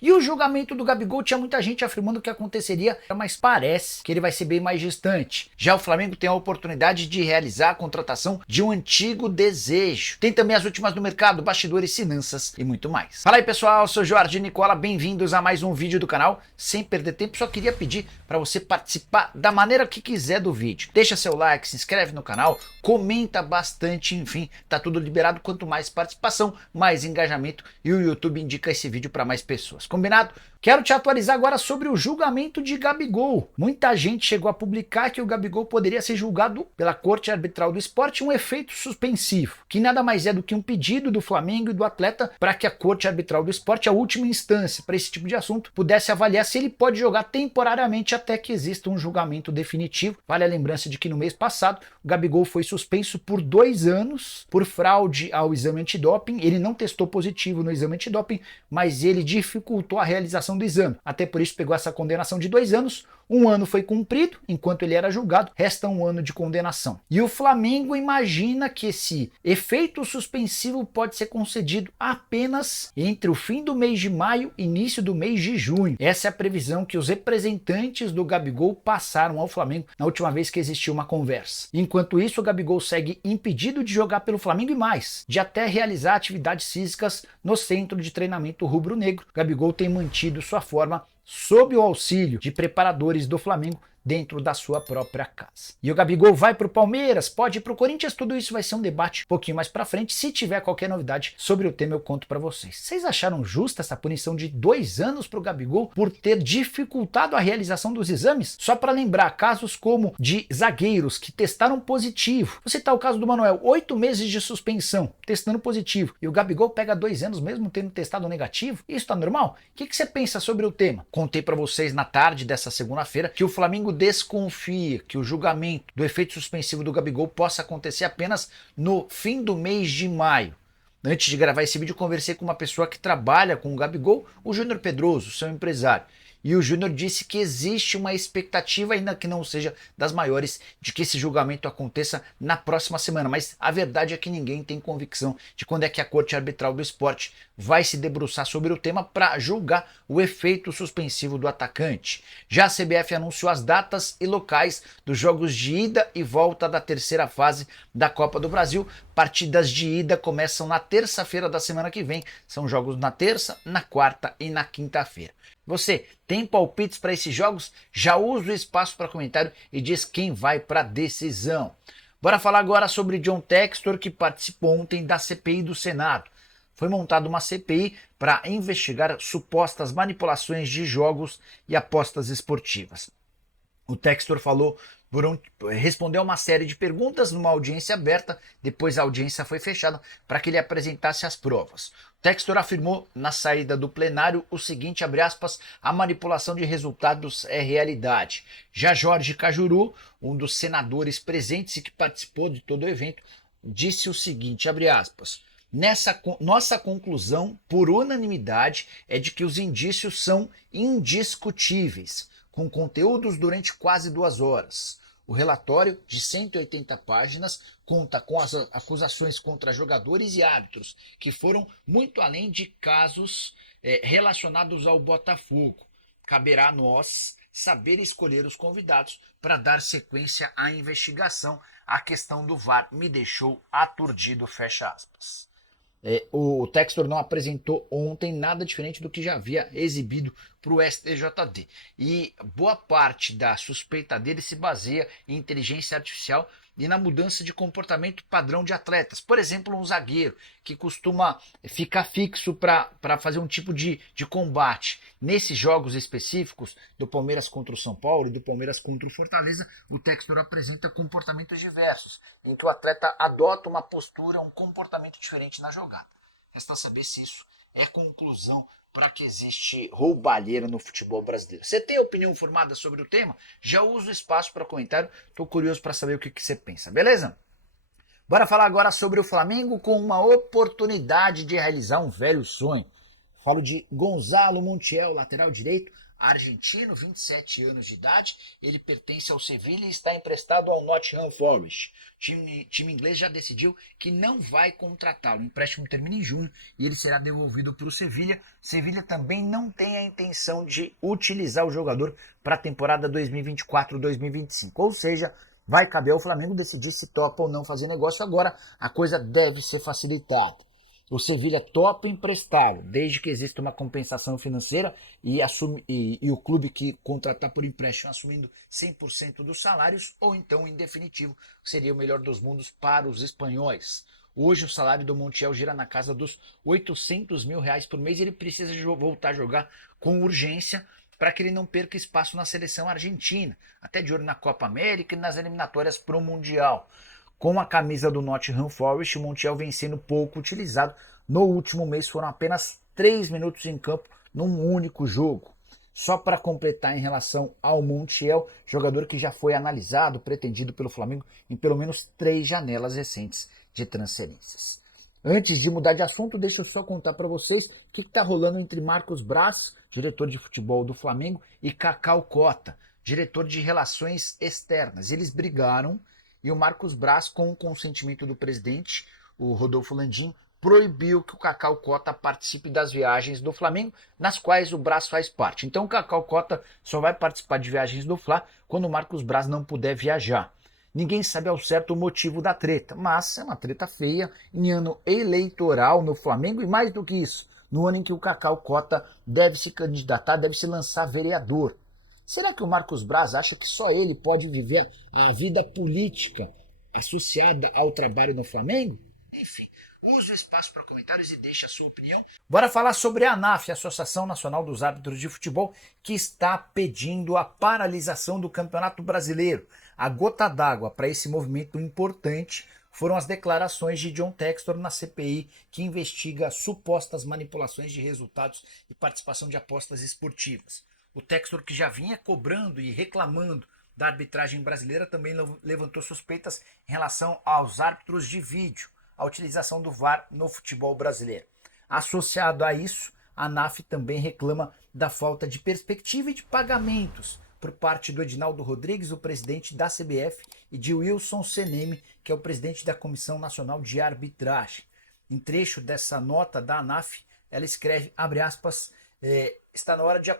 E o julgamento do Gabigol tinha muita gente afirmando que aconteceria, mas parece que ele vai ser bem mais distante. Já o Flamengo tem a oportunidade de realizar a contratação de um antigo desejo. Tem também as últimas do mercado, bastidores, finanças e muito mais. Fala aí pessoal, eu sou Jorge Nicola, bem-vindos a mais um vídeo do canal. Sem perder tempo, só queria pedir para você participar da maneira que quiser do vídeo. Deixa seu like, se inscreve no canal, comenta bastante, enfim, tá tudo liberado. Quanto mais participação, mais engajamento e o YouTube indica esse vídeo para mais pessoas. Combinado? Quero te atualizar agora sobre o julgamento de Gabigol. Muita gente chegou a publicar que o Gabigol poderia ser julgado pela Corte Arbitral do Esporte um efeito suspensivo, que nada mais é do que um pedido do Flamengo e do atleta para que a Corte Arbitral do Esporte, a última instância para esse tipo de assunto, pudesse avaliar se ele pode jogar temporariamente até que exista um julgamento definitivo. Vale a lembrança de que no mês passado o Gabigol foi suspenso por 2 anos por fraude ao exame antidoping. Ele não testou positivo no exame antidoping, mas ele dificultou a realização do exame. Até por isso pegou essa condenação de 2 anos. 1 ano foi cumprido enquanto ele era julgado, resta 1 ano de condenação. E o Flamengo imagina que esse efeito suspensivo pode ser concedido apenas entre o fim do mês de maio e início do mês de junho. Essa é a previsão que os representantes do Gabigol passaram ao Flamengo na última vez que existiu uma conversa. Enquanto isso, o Gabigol segue impedido de jogar pelo Flamengo e mais, de até realizar atividades físicas no centro de treinamento rubro-negro. Gabigol tem mantido sua forma sob o auxílio de preparadores do Flamengo dentro da sua própria casa. E o Gabigol vai para o Palmeiras, pode ir para o Corinthians, tudo isso vai ser um debate um pouquinho mais para frente. Se tiver qualquer novidade sobre o tema eu conto para vocês. Vocês acharam justa essa punição de 2 anos para o Gabigol por ter dificultado a realização dos exames? Só para lembrar, casos como de zagueiros que testaram positivo. Vou citar o caso do Manuel, 8 meses de suspensão, testando positivo. E o Gabigol pega 2 anos mesmo tendo testado negativo? Isso tá normal? O que você pensa sobre o tema? Contei para vocês na tarde dessa segunda-feira que o Flamengo desconfia que o julgamento do efeito suspensivo do Gabigol possa acontecer apenas no fim do mês de maio. Antes de gravar esse vídeo, conversei com uma pessoa que trabalha com o Gabigol, o Júnior Pedroso, seu empresário. E o Júnior disse que existe uma expectativa, ainda que não seja das maiores, de que esse julgamento aconteça na próxima semana. Mas a verdade é que ninguém tem convicção de quando é que a Corte Arbitral do Esporte vai se debruçar sobre o tema para julgar o efeito suspensivo do atacante. Já a CBF anunciou as datas e locais dos jogos de ida e volta da terceira fase da Copa do Brasil. Partidas de ida começam na terça-feira da semana que vem. São jogos na terça, na quarta e na quinta-feira. Você tem palpites para esses jogos? Já usa o espaço para comentário e diz quem vai para a decisão. Bora falar agora sobre John Textor, que participou ontem da CPI do Senado. Foi montada uma CPI para investigar supostas manipulações de jogos e apostas esportivas. O Textor respondeu a uma série de perguntas numa audiência aberta, depois a audiência foi fechada para que ele apresentasse as provas. O Textor afirmou na saída do plenário o seguinte, abre aspas, a manipulação de resultados é realidade. Já Jorge Cajuru, um dos senadores presentes e que participou de todo o evento, disse o seguinte, abre aspas, nossa conclusão, por unanimidade, é de que os indícios são indiscutíveis, com conteúdos durante quase 2 horas. O relatório, de 180 páginas, conta com as acusações contra jogadores e árbitros, que foram muito além de casos relacionados ao Botafogo. Caberá a nós saber escolher os convidados para dar sequência à investigação. A questão do VAR me deixou aturdido, fecha aspas. O Textor não apresentou ontem nada diferente do que já havia exibido para o STJD. E boa parte da suspeita dele se baseia em inteligência artificial e na mudança de comportamento padrão de atletas. Por exemplo, um zagueiro que costuma ficar fixo para fazer um tipo de combate. Nesses jogos específicos do Palmeiras contra o São Paulo e do Palmeiras contra o Fortaleza, o Textor apresenta comportamentos diversos, em que o atleta adota uma postura, um comportamento diferente na jogada. Resta saber se isso é conclusão para que existe roubalheira no futebol brasileiro. Você tem opinião formada sobre o tema? Já usa o espaço para comentário. Estou curioso para saber o que você pensa, beleza? Bora falar agora sobre o Flamengo com uma oportunidade de realizar um velho sonho. Falo de Gonzalo Montiel, lateral direito, argentino, 27 anos de idade, ele pertence ao Sevilha e está emprestado ao Nottingham Forest. O time inglês já decidiu que não vai contratá-lo. O empréstimo termina em junho e ele será devolvido para o Sevilha. Sevilha também não tem a intenção de utilizar o jogador para a temporada 2024-2025. Ou seja, vai caber ao Flamengo decidir se topa ou não fazer negócio. Agora a coisa deve ser facilitada. O Sevilha topa emprestá-lo, desde que exista uma compensação financeira e o clube que contratar por empréstimo assumindo 100% dos salários, ou então, em definitivo, seria o melhor dos mundos para os espanhóis. Hoje o salário do Montiel gira na casa dos R$800 mil por mês e ele precisa voltar a jogar com urgência para que ele não perca espaço na seleção argentina, até de olho na Copa América e nas eliminatórias para o Mundial. Com a camisa do Nottingham Forest, o Montiel vem sendo pouco utilizado. No último mês foram apenas 3 minutos em campo num único jogo. Só para completar em relação ao Montiel, jogador que já foi analisado, pretendido pelo Flamengo em pelo menos 3 janelas recentes de transferências. Antes de mudar de assunto, deixa eu só contar para vocês o que está rolando entre Marcos Braz, diretor de futebol do Flamengo, e Cacau Cota, diretor de relações externas. Eles brigaram e o Marcos Braz, com o consentimento do presidente, o Rodolfo Landim, proibiu que o Cacau Cota participe das viagens do Flamengo, nas quais o Braz faz parte. Então o Cacau Cota só vai participar de viagens do Fla quando o Marcos Braz não puder viajar. Ninguém sabe ao certo o motivo da treta, mas é uma treta feia em ano eleitoral no Flamengo e mais do que isso, no ano em que o Cacau Cota deve se candidatar, deve se lançar vereador. Será que o Marcos Braz acha que só ele pode viver a vida política associada ao trabalho no Flamengo? Enfim, use o espaço para comentários e deixe a sua opinião. Bora falar sobre a ANAF, a Associação Nacional dos Árbitros de Futebol, que está pedindo a paralisação do Campeonato Brasileiro. A gota d'água para esse movimento importante foram as declarações de John Textor na CPI, que investiga supostas manipulações de resultados e participação de apostas esportivas. O Textor, que já vinha cobrando e reclamando da arbitragem brasileira, também levantou suspeitas em relação aos árbitros de vídeo, a utilização do VAR no futebol brasileiro. Associado a isso, a ANAF também reclama da falta de perspectiva e de pagamentos por parte do Edinaldo Rodrigues, o presidente da CBF, e de Wilson Seneme, que é o presidente da Comissão Nacional de Arbitragem. Em trecho dessa nota da ANAF, ela escreve, abre aspas, está na hora de a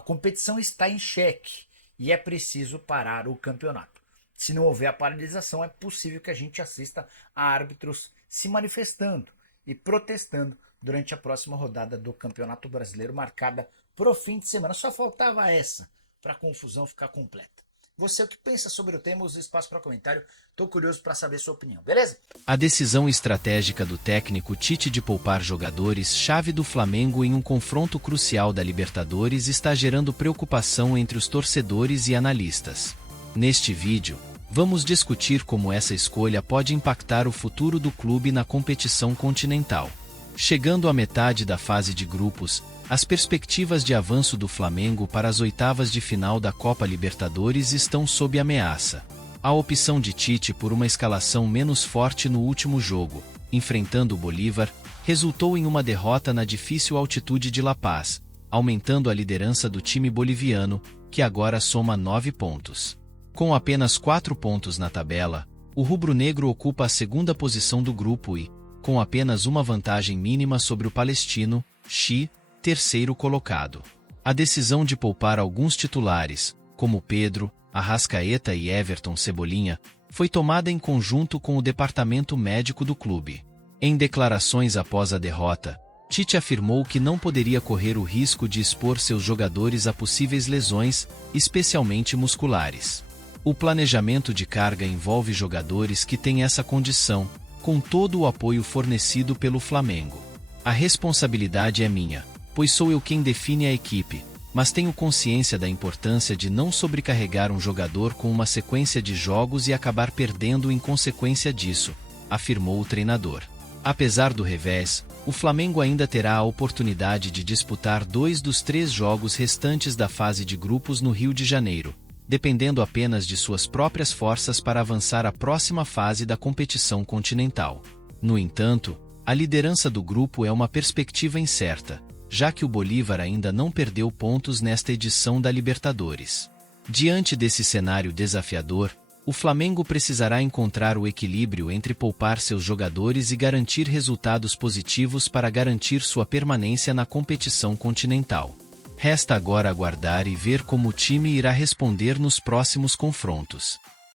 competição está em xeque e é preciso parar o campeonato. Se não houver a paralisação, é possível que a gente assista a árbitros se manifestando e protestando durante a próxima rodada do Campeonato Brasileiro, marcada para o fim de semana. Só faltava essa para a confusão ficar completa. Você, o que pensa sobre o tema? Use espaço para comentário. Estou curioso para saber sua opinião, beleza? A decisão estratégica do técnico Tite de poupar jogadores-chave do Flamengo em um confronto crucial da Libertadores está gerando preocupação entre os torcedores e analistas. Neste vídeo, vamos discutir como essa escolha pode impactar o futuro do clube na competição continental. Chegando à metade da fase de grupos, as perspectivas de avanço do Flamengo para as oitavas de final da Copa Libertadores estão sob ameaça. A opção de Tite por uma escalação menos forte no último jogo, enfrentando o Bolívar, resultou em uma derrota na difícil altitude de La Paz, aumentando a liderança do time boliviano, que agora soma 9 pontos. Com apenas 4 pontos na tabela, o rubro-negro ocupa a segunda posição do grupo e, com apenas uma vantagem mínima sobre o palestino, Xi, terceiro colocado. A decisão de poupar alguns titulares, como Pedro, Arrascaeta e Everton Cebolinha, foi tomada em conjunto com o departamento médico do clube. Em declarações após a derrota, Tite afirmou que não poderia correr o risco de expor seus jogadores a possíveis lesões, especialmente musculares. O planejamento de carga envolve jogadores que têm essa condição, com todo o apoio fornecido pelo Flamengo. A responsabilidade é minha, pois sou eu quem define a equipe, mas tenho consciência da importância de não sobrecarregar um jogador com uma sequência de jogos e acabar perdendo em consequência disso, afirmou o treinador. Apesar do revés, o Flamengo ainda terá a oportunidade de disputar 2 dos 3 jogos restantes da fase de grupos no Rio de Janeiro, dependendo apenas de suas próprias forças para avançar à próxima fase da competição continental. No entanto, a liderança do grupo é uma perspectiva incerta, já que o Bolívar ainda não perdeu pontos nesta edição da Libertadores. Diante desse cenário desafiador, o Flamengo precisará encontrar o equilíbrio entre poupar seus jogadores e garantir resultados positivos para garantir sua permanência na competição continental. Resta agora aguardar e ver como o time irá responder nos próximos confrontos.